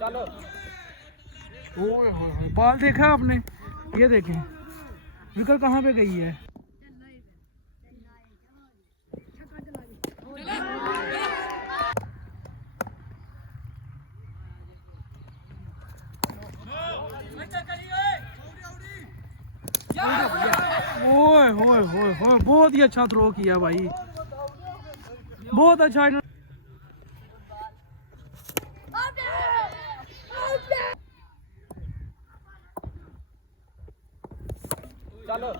चलो। ओए होए बॉल देखा आपने? ये देखें विकेट कहाँ पे गई है। ओए होए होए होए बहुत ही अच्छा थ्रो किया भाई, बहुत अच्छा इन्होंने। चलो।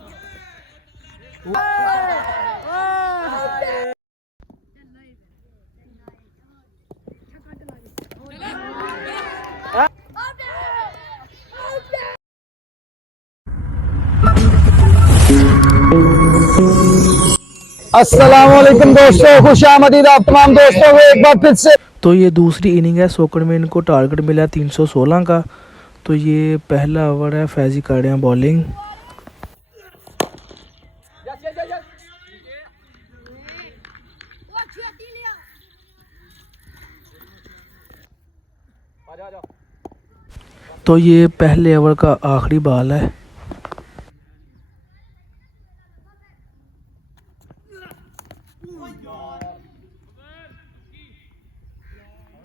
अस्सलामुअलैकुम दोस्तों, खुशामदीद आप तमाम दोस्तों को एक बार फिर से। तो ये दूसरी इनिंग है सोकड़ में, इनको टारगेट मिला 316 का। तो ये पहला ओवर है, फैजी कर रहे हैं बॉलिंग। तो ये पहले ओवर का आखिरी बॉल है।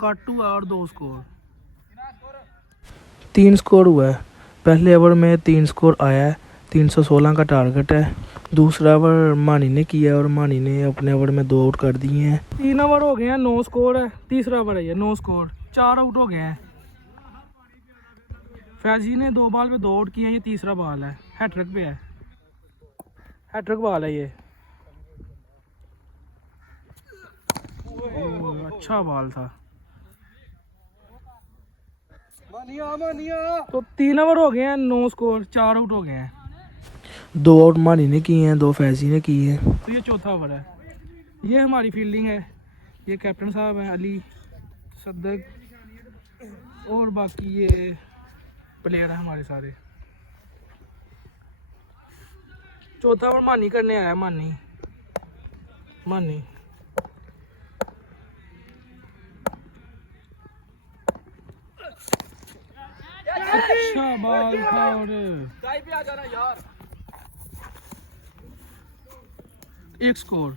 काटू और 2 स्कोर, 3 स्कोर हुआ है। पहले ओवर में 3 स्कोर आया है, 316 का टारगेट है। दूसरा ओवर मानी ने किया और मानी ने अपने ओवर में 2 आउट कर दिए हैं। 3 ओवर हो गए हैं, 9 स्कोर है। तीसरा ओवर है ये, 9 स्कोर, 4 आउट हो गए हैं। फैजी ने 2 बॉल पे 2 आउट किए हैं। ये तीसरा बॉल है, हैट्रिक पे है, हैट्रिक बॉल है ये। अच्छा बॉल था। तो 3 ओवर हो गए हैं, 9 स्कोर, 4 आउट हो गए हैं। 2 आउट मानी ने किए हैं, 2 फैजी ने किए हैं। तो ये चौथा ओवर है। ये हमारी फील्डिंग है। ये कैप्टन साहब हैं अली सद्दक, और बाकी ये प्लेयर हैं हमारे सारे। चौथा ओवर मानी करने आया, मानी मानी। अच्छा बॉल था और पे आ जाना यार। 1 स्कोर,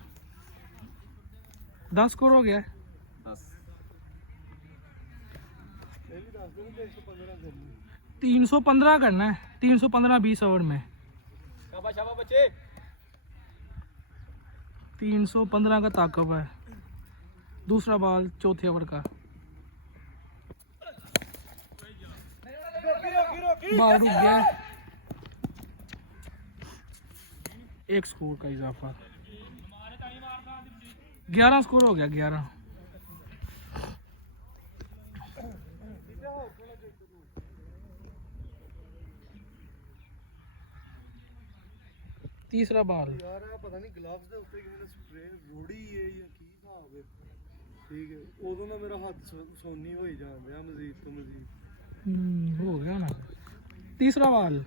10 स्कोर हो गया। 315 करना है, 315 20 ओवर में। शाबाश शाबाश बच्चे। 315 का ताकब है। दूसरा बॉल चौथे ओवर का, बॉल रुक गया। 1 स्कोर का इजाफा, 11 स्कोर हो गया, 11। तीसरा बॉल यार पता नहीं ग्लव्स ਦੇ ਉੱਤੇ ਕਿਵੇਂ ਸਪਰੇ ਰੋੜੀ ਹੈ ਜਾਂ ਕੀ ਹਿਸਾਬ ਹੈ। ठीक है, उदों ना मेरा हाथ सोनी हो ही जान दिया मजीद तो मजीद। हो गया ना। तीसरा ball,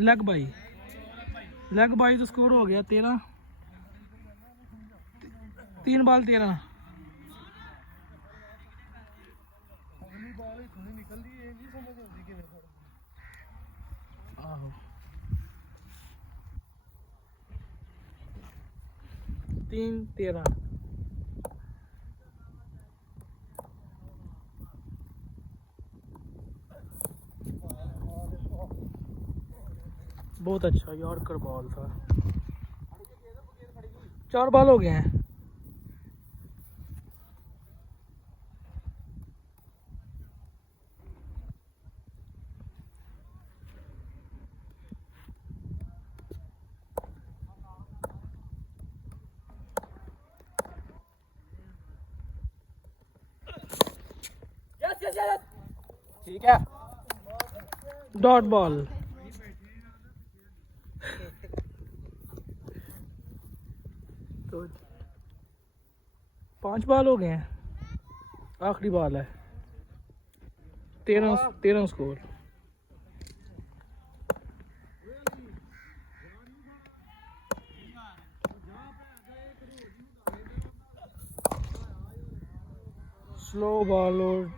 leg bye, leg bye तो स्कोर हो गया 13। 3 बॉल 13। अगली बॉल ही थोड़ी निकलती है, नहीं समझ आती कि नहीं। 3 13। बहुत अच्छा यॉर्कर बॉल था। 4 बॉल हो गए हैं। ठीक है। डॉट बॉल, तो 5 बॉल हो गए हैं, आखिरी बॉल है। 13 स्कोर। स्लो बॉल और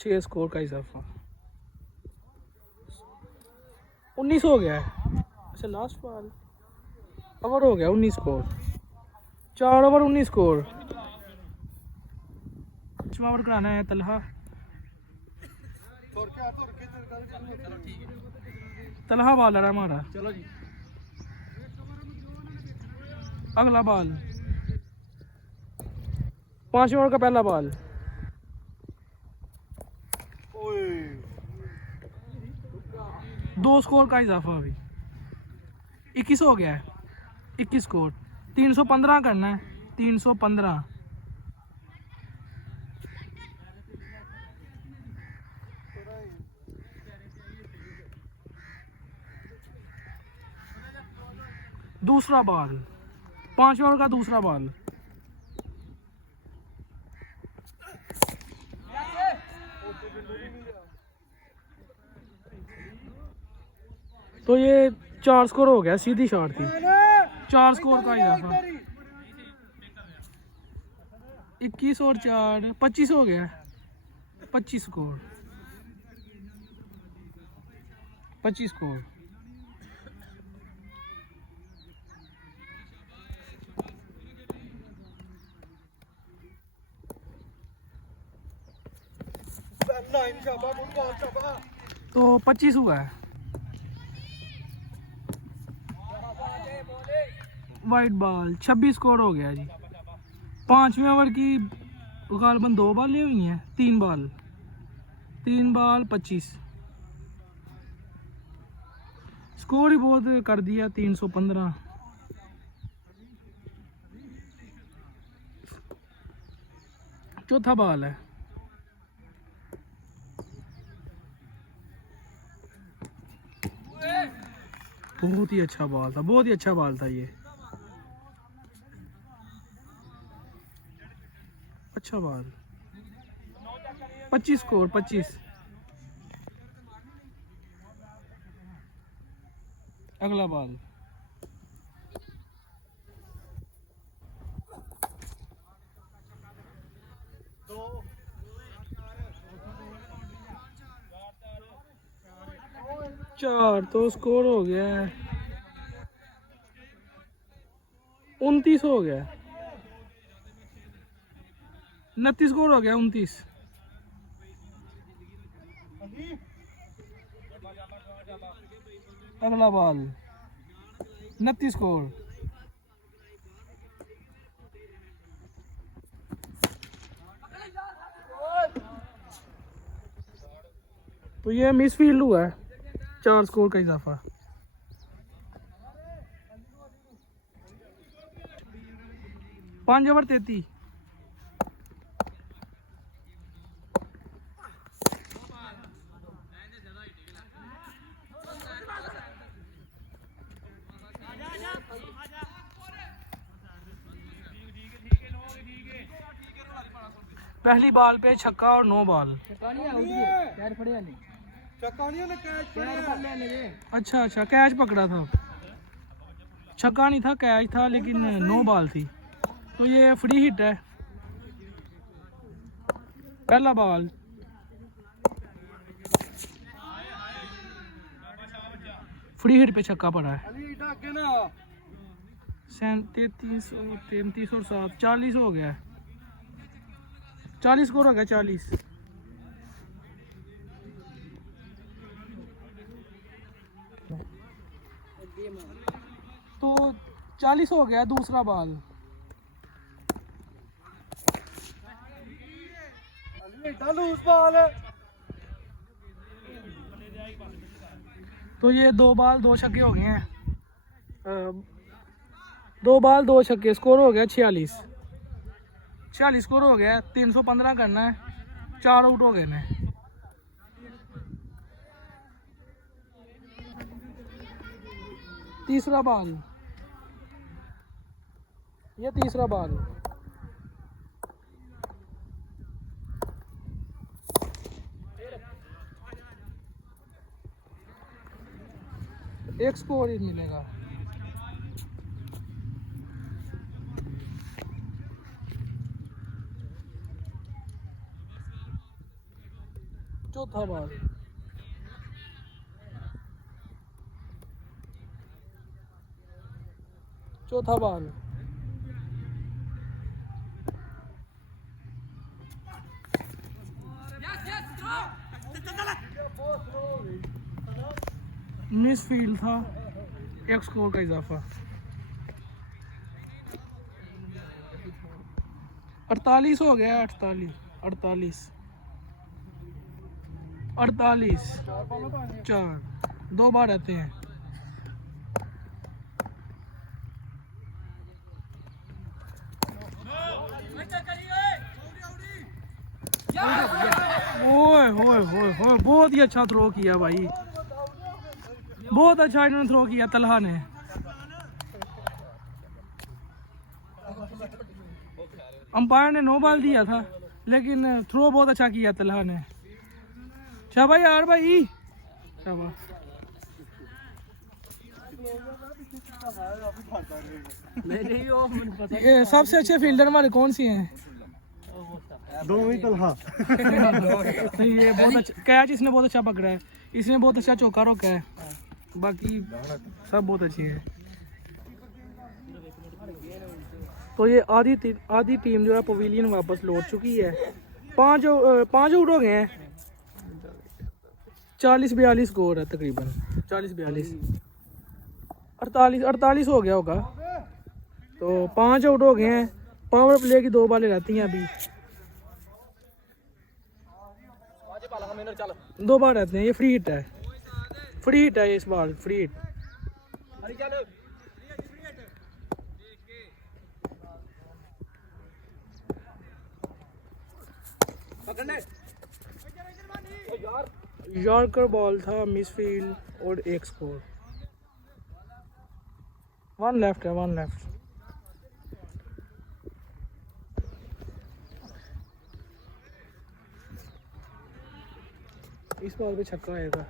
6 स्कोर का इजाफा। 19 हो गया है। अच्छा लास्ट बॉल ओवर हो गया 19 स्कोर। 4 over 19 score. 5वां ओवर कराना है तलहा। तलहा बॉलर है हमारा। चलो जी। अगला बॉल 5वें ओवर का पहला बॉल। दो स्कोर का इजाफा अभी 21 हो गया है। 21 स्कोर 315 करना है। 315। दूसरा बॉल 5वें ओवर का दूसरा बॉल। तो ये 4 स्कोर हो गया। सीधी शॉट थी। 4 स्कोर का इजाफा। 21 और 4 25 हो गया। 25 स्कोर। 25 स्कोर। तो 25 हुआ है। वाइट बॉल 26 स्कोर हो गया जी। 5वें ओवर की गालबन 2 बॉलें हुई हैं। 3 बॉल 25 स्कोर ही बहुत कर दिया। 315। चौथा बॉल है। बहुत ही अच्छा बॉल था। बहुत ही अच्छा बॉल था ये। अच्छा बॉल। 25 स्कोर। 25। अगला बॉल चार। तो स्कोर हो गया है 29 हो गया। 29 स्कोर हो गया। 29। अगला बॉल 29 स्कोर। तो ये मिस फील्ड हुआ है। 4 स्कोर का इजाफा। पाँच ओवर 33। पहली बॉल पे छक्का और 9 बॉल। अच्छा अच्छा कैच पकड़ा था। छक्का नहीं था कैच था लेकिन 9 बॉल थी। तो ये फ्री हिट है। पहला बॉल फ्री हिट पे छक्का पड़ा है। 33 और 33 और 7 40 हो गया। 40 स्कोर हो गया। 40। तो 40 हो गया। दूसरा बॉल तो ये 2 बॉल 2 छक्के हो गए हैं। 2 बॉल 2 छक्के। स्कोर हो गया 46। 46 स्कोर हो गया। 315 करना है। 4 आउट हो गए ने। तीसरा बॉल ये तीसरा बॉल 1 स्कोर ही मिलेगा। चौथा बॉल, चौथा बॉल, मिस फील्ड था, एक स्कोर का इजाफा। 48 हो गया, 48 4, 2 बार रहते हैं। ओए होए होए होए, बहुत ही अच्छा थ्रो किया भाई, बहुत अच्छा इन्होंने थ्रो किया तलहा ने। अंपायर ने नो बॉल दिया था, लेकिन थ्रो बहुत अच्छा किया तलहा ने। शाबाश यार भाई, शाबाश। ये सबसे अच्छे फील्डर हमारे कौन से हैं? नहीं, ये बहुत अच्छा कैच इसने बहुत अच्छा पकड़ा है, इसने बहुत अच्छा चौका रोका है, बाकी सब बहुत अच्छे हैं। तो ये आधी टीम जो है पवेलियन वापस लौट चुकी है। 5 आउट हो गए हैं, 40-42 स्कोर है तकरीबन, 40-42, 48 हो गया होगा। तो 5 आउट हो गए हैं, पावर प्ले की 2 बॉलें रहती हैं अभी, 2 बार रहते हैं। ये फ्री हिट है, ये इस बार फ्री हिट। यॉर्कर बॉल था, मिस फील्ड और 1 स्कोर। 1 लेफ्ट है, 1 लेफ्ट। इस बॉल पे छक्का आएगा।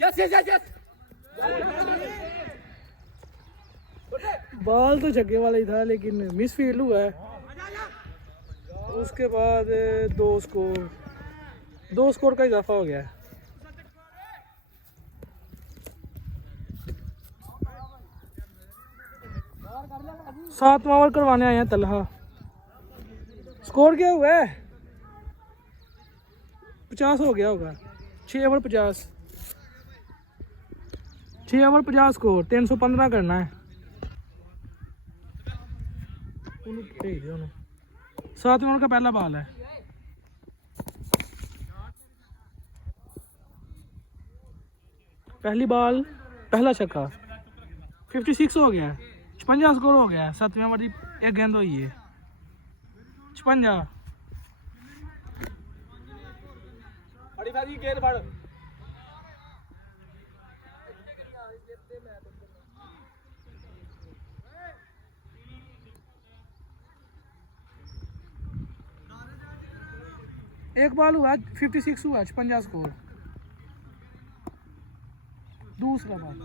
यस बॉल तो छक्के वाला ही था, लेकिन मिस फील्ड हुआ है। उसके बाद 2 स्कोर का इजाफा हो गया है। 7वां ओवर करवाने आए हैं तलहा। स्कोर क्या हुआ है? 50 हो गया होगा। 6 ओवर 50, 6 ओवर 50 स्कोर, 315 करना है। 7वें ओवर का पहला बॉल है। पहली बॉल, पहला छक्का। 56 हो गया, 56 स्कोर हो गया। 7वें ओवर की 1 गेंद हुई है। 56। गेंद फाड़। एक बॉल हुआ, 56 हुआ, 56 स्कोर। दूसरा बॉल,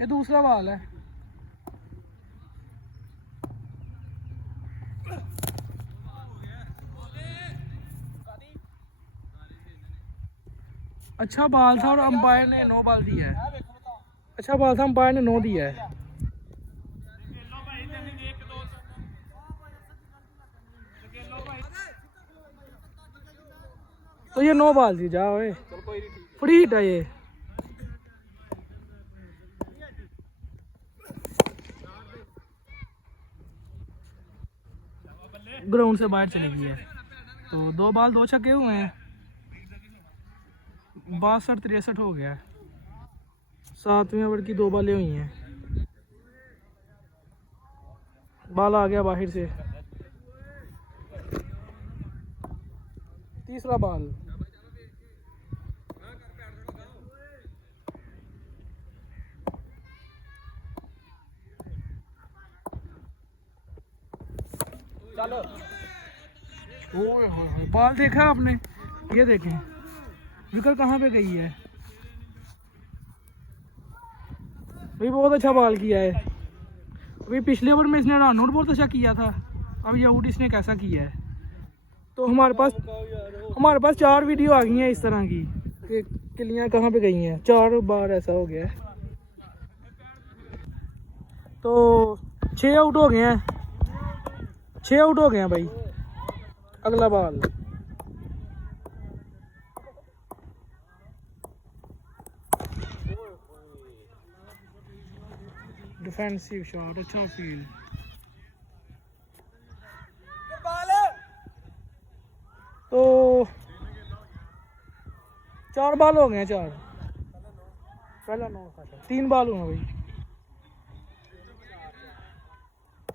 ये दूसरा बॉल है। अच्छा बॉल था और अंपायर ने 9 बॉल दिया है। अच्छा बॉल था, अंपायर ने 9 दिया है। तो ये 9 बॉल थी, जाओ फ्री हिट है ये। ग्राउंड से बाहर चली गई है। तो 2 बॉल 2 छक्के हुए हैं। 62-63 हो गया। 7वें ओवर की 2 बॉलें हुई हैं। बॉल आ गया बाहर से। तीसरा बॉल, चलो। ओए होए, बॉल देखा आपने? ये देखें विकेट कहाँ पे गई है। भाई बहुत अच्छा बॉल किया है। अभी पिछले ओवर में इसने रन आउट बहुत अच्छा किया था, अब ये आउट इसने कैसा किया है। तो हमारे पास 4 वीडियो आ गई हैं इस तरह की कि किलियाँ कहाँ पे गई हैं, 4 बार ऐसा हो गया है। तो 6 आउट हो गए हैं, 6 आउट हो गए हैं भाई। अगला बॉल, डिफेंसिव शॉट, अच्छा फील्ड। तो 4 बॉल हो गए हैं, 4 पहला 9 था, 3 बॉल हुए भाई।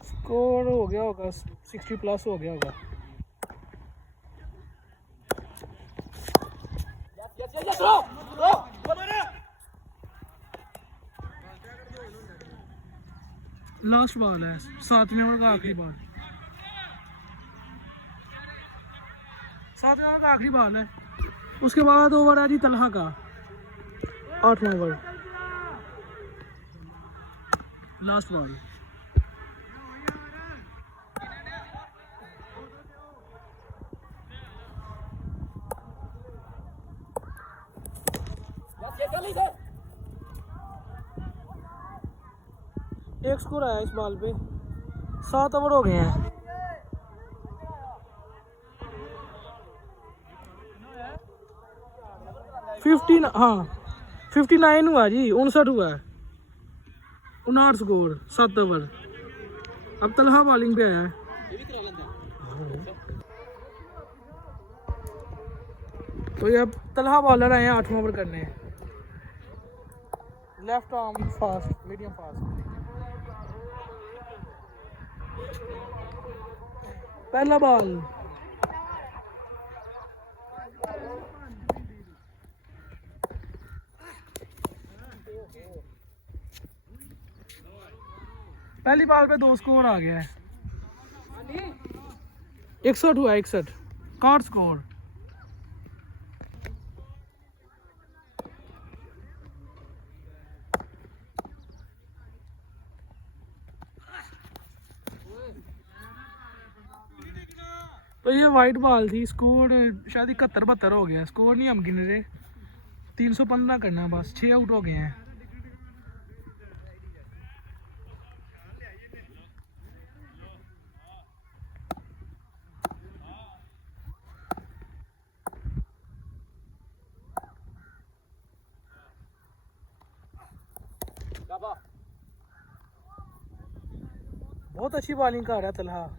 स्कोर हो गया होगा 60 प्लस हो गया होगा। लास्ट बॉल है, 7वें ओवर का आखिरी बॉल, 7वें ओवर का आखिरी बॉल है। उसके बाद ओवर है जी तलहा का, 8वां ओवर, लास्ट बॉल। एक स्कोर आया इस बॉल पे, 7 ओवर हो गए हैं। हाँ 59 हुआ जी, 59 हुआ है, 59 स्कोर, 7 ओवर। अब तलहा बॉलिंग पे आया है। तो ये अब तलहा बॉलर आए हैं 8वां ओवर करने। Left arm fast, medium fast. पहला बॉल, पहली बॉल पे 2 स्कोर आ गया है, 61 हुआ, 61 कार्ड स्कोर। तो ये वाइट बॉल थी, स्कोर शायद 71-72 हो गया। स्कोर नहीं हम गिन रहे, 315 करना बस, 6 आउट हो गए हैं। बहुत अच्छी बॉलिंग कर रहा है तलहा।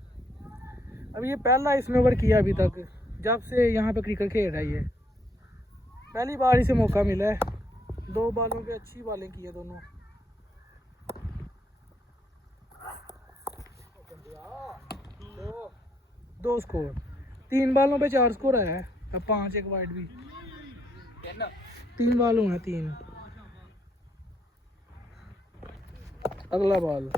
अब ये पहला इसने ओवर किया अभी तक जब से यहाँ पे क्रिकेट खेल रहा है। ये पहली बार इसे मौका मिला है, 2 बॉलों पे अच्छी बॉलिंग की है दोनों। दो स्कोर, 3 बॉलों पे 4 स्कोर आया है। अब 5, एक वाइड भी, 3 बॉल हुए हैं, 3। अगला बॉल,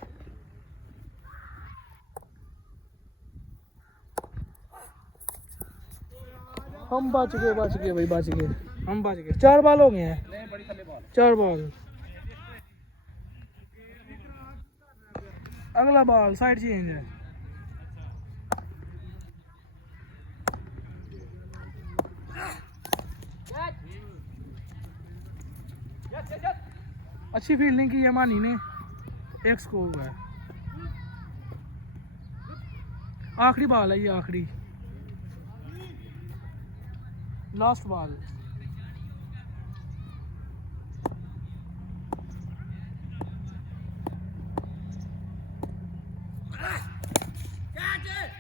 हम बच गए भाई, बच गए, हम बच गए। 4 बॉल हो गए हैं, 4 बॉल। अगला बॉल, साइड चेंज है। अच्छी फील्डिंग की है मानी ने, 1 स्कोर हुआ है। आखिरी बॉल है ये, आखिरी लास्ट बॉल।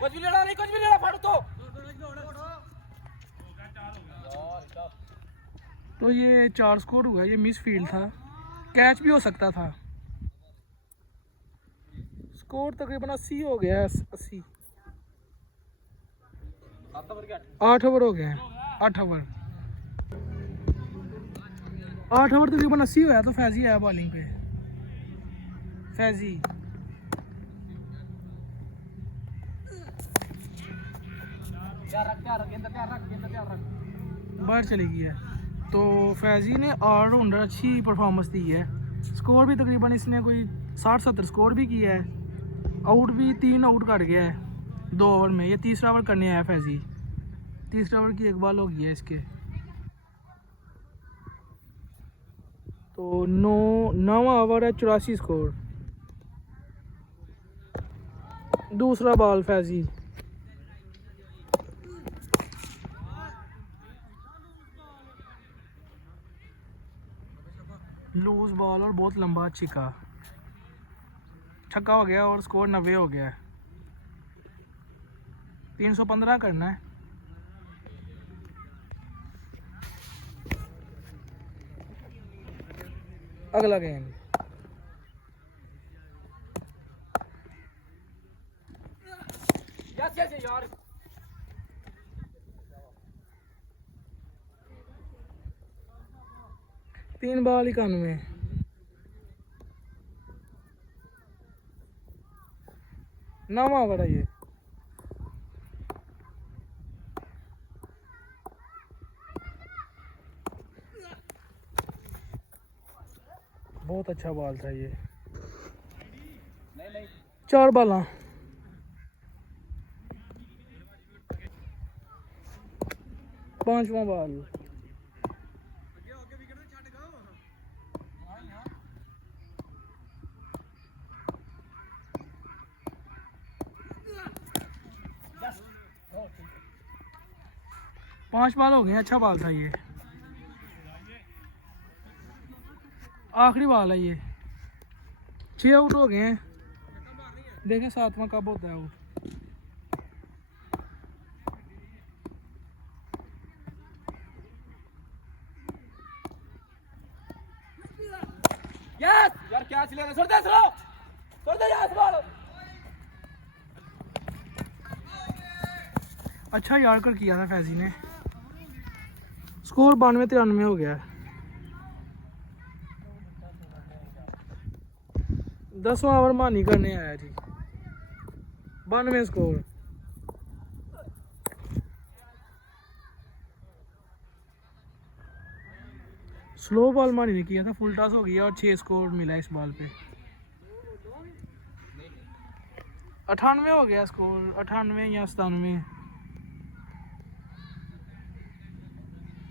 कुछ भी लेना नहीं, कुछ भी लेना, फाड़ो तो ये 4 स्कोर हुआ। ये मिस फील्ड था, कैच भी हो सकता था। स्कोर तकरीबन 80 हो गया है, 80। 8 ओवर हो गए हैं, 8 ओवर तकरीबन 80 हुआ है। तो फैजी आया बॉलिंग पे, फैजी बाहर चली गई है। तो फैजी ने ऑलराउंडर अच्छी परफॉर्मेंस दी है। स्कोर भी तकरीबन इसने कोई 60-70 स्कोर भी किया है। आउट भी 3 आउट कर गया है 2 ओवर में। ये तीसरा ओवर करने आया फैजी। तीसरा ओवर की एक बॉल हो गई है इसके। तो 9वां ओवर है, 84 स्कोर। दूसरा बॉल फैजी। लूज बॉल और बहुत लंबा छक्का हो गया और स्कोर 90 हो गया है। 315 करना है। अगला गेम। यस यस यार 3 बॉल 91। नवा ओवर है ये। बहुत अच्छा बॉल था ये। 4 बॉल। पांचवा बॉल। पांच बॉल हो गए। अच्छा बॉल था ये। आखिरी बॉल है ये। 6 आउट हो गए हैं। देखें 7वां कब होता है आउट। यस यार क्या चले रहे छोड़ दे यस बॉल। अच्छा यॉर्कर किया था फैजी ने। स्कोर 92-93 हो गया। 10वां ओवर मानी करने आया जी। 92 स्कोर। स्लो बॉल मानी ने किया था, फुल टॉस हो गया और 6 स्कोर मिला इस बॉल पे। 98 हो गया स्कोर। 98 या 97।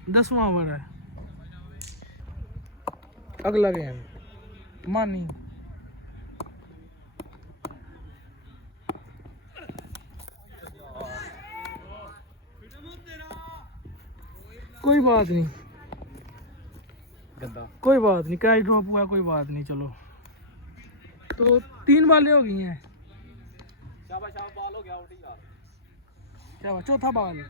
10वां ओवर है। अगला गेम मानी। कोई बात नहीं, कोई बात नहीं, कैच ड्रॉप हुआ, कोई बात नहीं। चलो तो 3 बॉलें हो गई हैं। शाबाश शाबाश बॉल हो गया आउट यार। क्या चौथा बॉल।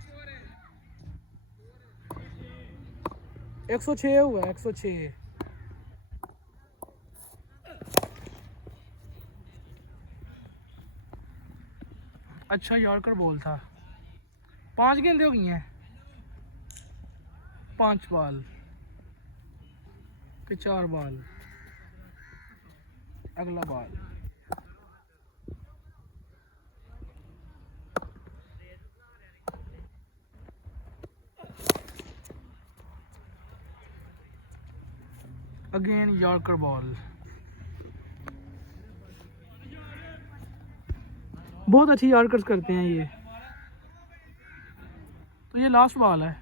106 हुआ। 106। अच्छा यॉर्कर बॉल था। 5 गेंदें हो गई हैं। 5 बॉल के 4 बॉल। अगला बॉल। Again yorker ball. बहुत अच्छी यॉर्कर्स करते हैं ये। तो ये लास्ट बॉल है।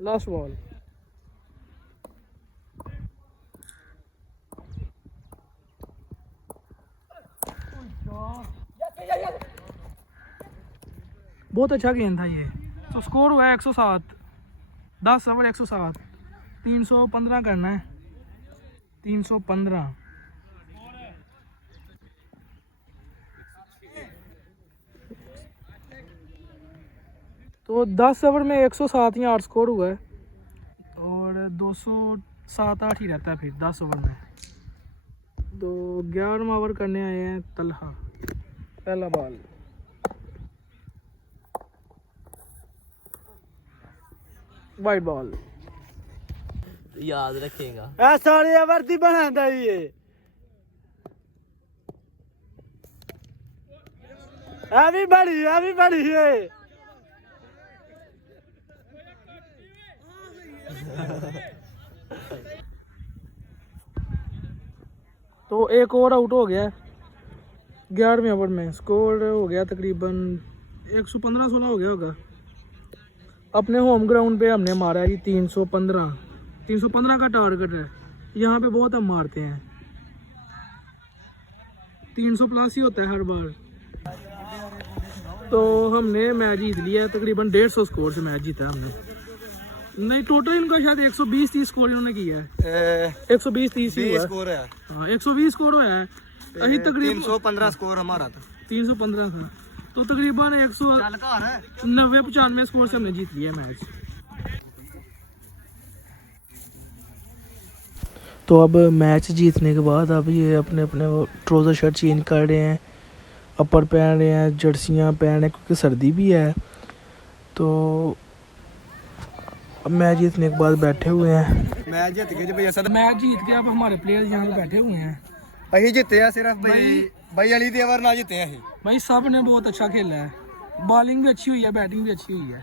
Last ball. बहुत अच्छा गेंद था ये। तो स्कोर हुआ है 107। 10 ओवर 107। 315 करना है। 315। तो 10 ओवर में 107 या 8 स्कोर हुआ है और 207-8 ही रहता है फिर 10 ओवर में। तो 11वां ओवर करने आए हैं तलहा। पहला बॉल। White ball. याद रखेगा। ए सारी वर्दी बनांदा ये अभी बड़ी है। एक और आउट हो गया 11वें ओवर में। स्कोर हो गया तकरीबन 115-16 हो गया होगा। अपने होम ग्राउंड पे हमने मारा है जी 315 का टारगेट है। यहाँ पे बहुत हम मारते हैं, 300 प्लस ही होता है हर बार। तो हमने मैच जीत लिया है, तकरीबन 150 स्कोर से मैच जीता है हमने। नहीं, टोटल इनका शायद 120-30 स्कोर इन्होंने किया है। 120-30 ही हुआ स्कोर है। हाँ 120 स्कोर हुआ है। अभी तकरीबन 315 स्कोर हमारा था। 315 था, तो तकरीबन 190-95 स्कोर से हमने जीत लिया मैच। तो अब मैच जीतने के बाद अब ये अपने अपने वो ट्राउज़र शर्ट चेंज कर रहे हैं, अपर पहन रहे हैं, जर्सियाँ पहन रहे हैं क्योंकि सर्दी भी है। तो अब मैच जीतने के बाद बैठे हुए हैं। मैच जीत गए जी भैया सद मैच जीत के अब हमारे प्लेयर यहाँ पे बैठे हुए हैं। अही जीते हैं सिर्फ भाई अली देवर ना जीते हैं। भाई सब ने बहुत अच्छा खेला है, बॉलिंग भी अच्छी हुई है, बैटिंग भी अच्छी हुई है।